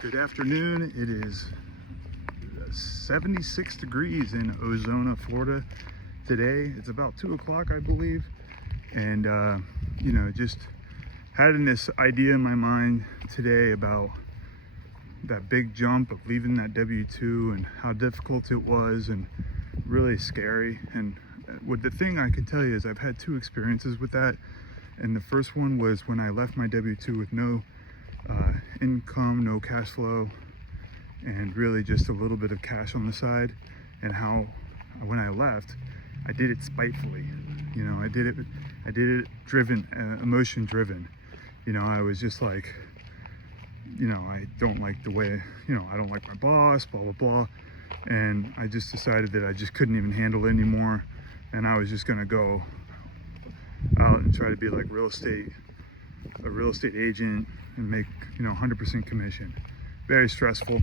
Good afternoon. It is 76 degrees in Ozona, Florida today. It's about 2 o'clock, I believe. And, just having this idea in my mind today about that big jump of leaving that W-2 and how difficult it was and really scary. And what the thing I can tell you is I've had two experiences with that. And the first one was when I left my W-2 with no income, no cash flow, and really just a little bit of cash on the side. And how when I left, I did it spitefully. I did it driven, emotion driven. I was just like, I don't like the way, I don't like my boss, blah, blah, blah. And I just decided that I just couldn't even handle it anymore. And I was just gonna go out and try to be like a real estate agent and make 100% commission. Very stressful.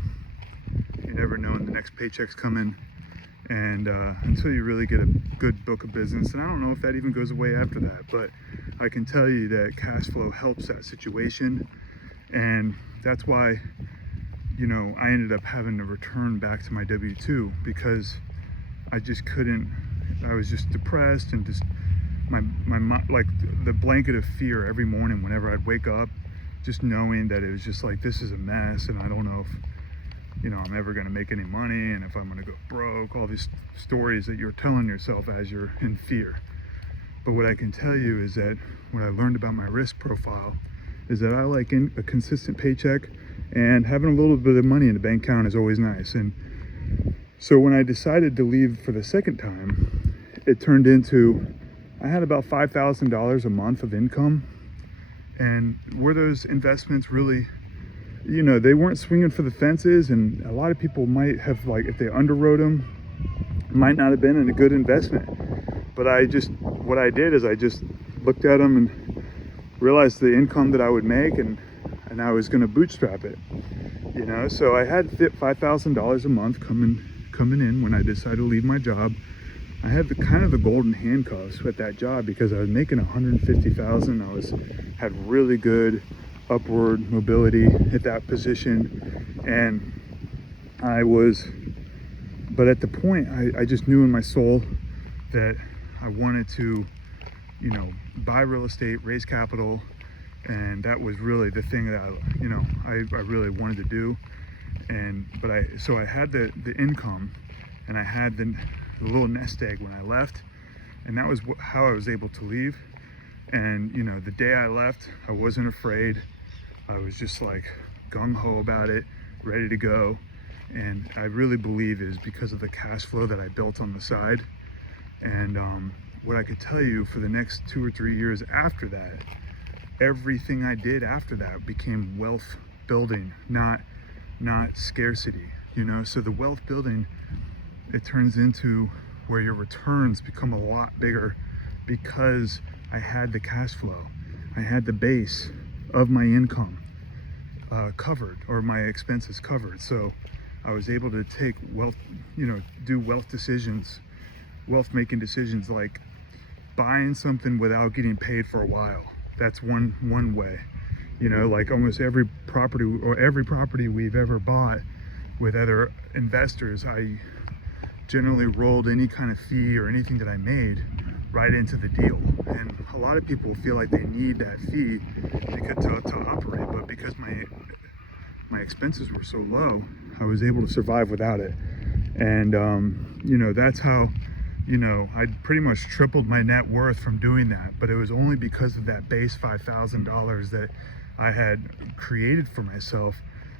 You never know when the next paycheck's coming, and until you really get a good book of business. And I don't know if that even goes away after that, but I can tell you that cash flow helps that situation. And that's why I ended up having to return back to my W-2, because I just couldn't. I was just depressed, and just my like the blanket of fear every morning whenever I'd wake up, just knowing that it was just like, this is a mess, and I don't know if I'm ever going to make any money, and if I'm going to go broke. All these stories that you're telling yourself as you're in fear. But what I can tell you is that what I learned about my risk profile is that I like a consistent paycheck, and having a little bit of money in the bank account is always nice. And so when I decided to leave for the second time, it turned into, I had about $5,000 a month of income. And were those investments really, they weren't swinging for the fences, and a lot of people might have, like, if they underwrote them, might not have been in a good investment. But what I did is I just looked at them and realized the income that I would make, and I was going to bootstrap it, So I had $5,000 a month coming in when I decided to leave my job. I had the golden handcuffs at that job because I was making $150,000. Had really good upward mobility at that position, and but at the point I just knew in my soul that I wanted to, buy real estate, raise capital, and that was really the thing that I really wanted to do. So I had the income, and I had the little nest egg when I left, and that was how I was able to leave. And the day I left, I wasn't afraid. I was just like gung-ho about it, ready to go. And I really believe is because of the cash flow that I built on the side. And what I could tell you, for the next 2 or 3 years after that, everything I did after that became wealth building, not scarcity. So the wealth building, it turns into where your returns become a lot bigger, because I had the cash flow. I had the base of my income covered, or my expenses covered. So I was able to take do wealth making decisions, like buying something without getting paid for a while. That's one way. Like almost every property we've ever bought with other investors, I generally rolled any kind of fee or anything that I made right into the deal. And a lot of people feel like they need that fee to operate, but because my expenses were so low, I was able to survive without it. And that's how I pretty much tripled my net worth from doing that. But it was only because of that base $5,000 that I had created for myself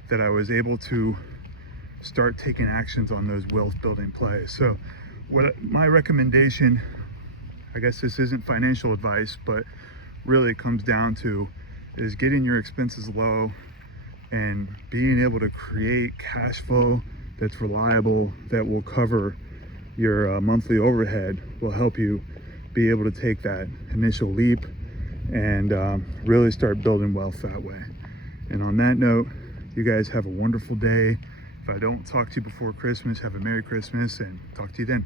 that I was able to start taking actions on those wealth building plays. So my recommendation, I guess this isn't financial advice, but really it comes down to is getting your expenses low and being able to create cash flow that's reliable, that will cover your monthly overhead, will help you be able to take that initial leap and really start building wealth that way. And on that note, you guys have a wonderful day. If I don't talk to you before Christmas, have a Merry Christmas, and talk to you then.